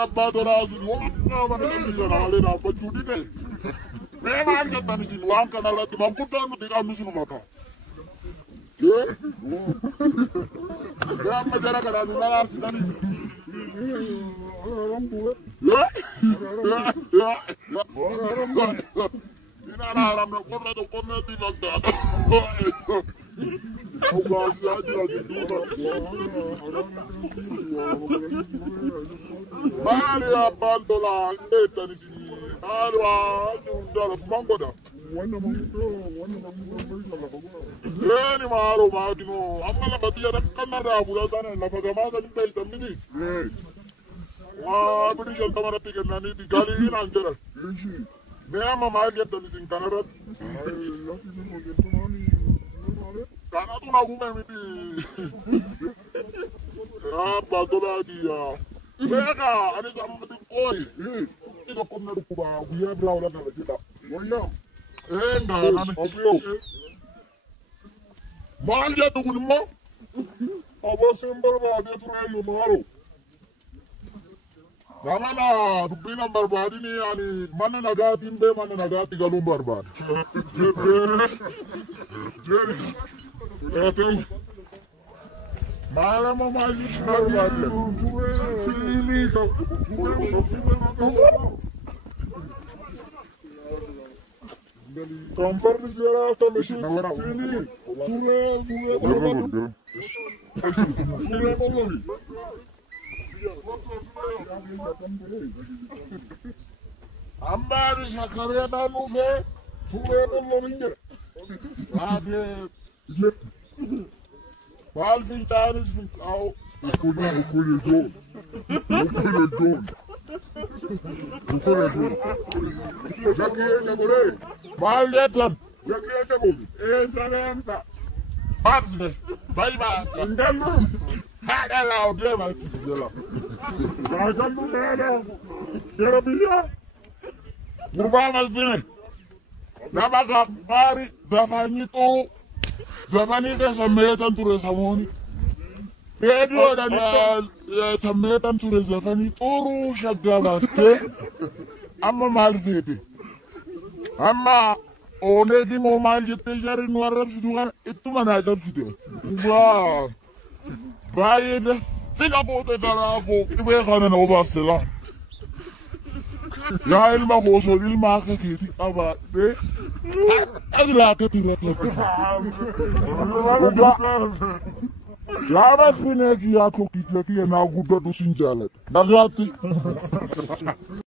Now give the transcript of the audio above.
mana bado razu wala mana bisa na wale na bajudi de me man ka tan sin wan kana la tum ko tan de ka musu mata ye ya ma jara kana na la tan ina na ram na ko na di na da Maria Bandola, Neta, Alwa, Dara Mangoda. Any Maro Martino, Amala Batia, Canada, Bulatan, and Lafagamas and Belton. British Tamaratic and Nani, Galin and Jera. Neama might get them in Canada. Kana tu na gume miti. Bandola dia. Mereka ada sama tu koi. Kita kena dukuba. Biar belau lagi kita. Wanya. Enggak nani. Obio. Manja tu kunimo. Awas sembel bahagia tu rayu maru. Namanya rupina berbadi ni ani mana nagati imbe mana nagati galum berbadi. Jadi, malam maju berbadi. Sini kau. Kompor di sana atau mesin sini. Sure berbadi. Ambari şakarya da nufe, sure berbadi. Hadi. Bal fintanes au. Ukule don. Jakiye jabore. Bal yetlan. Jakiye jabore. Zalenta. Bazne. Bye bye. Ndallu. Hada la odema kidela. Rajandu nada. Yerabia. Murbama zbine. Nabaka bari zafanyito. Zamani ka sametan ture samoni. Pedio dan sametan ture zafani turu shagalaste. Amma malvete. Amma one di mo maljete jari nuarab sudukan itu mana ada situ. Wah. Baik deh. Tidak boleh darabo. Ibu kan na obasela. Ya ilma khoso ilma ka kiti aba de. Adla ka tirat la. Lama spineki yako kitleki na gudo tu sinjalet. Nagati.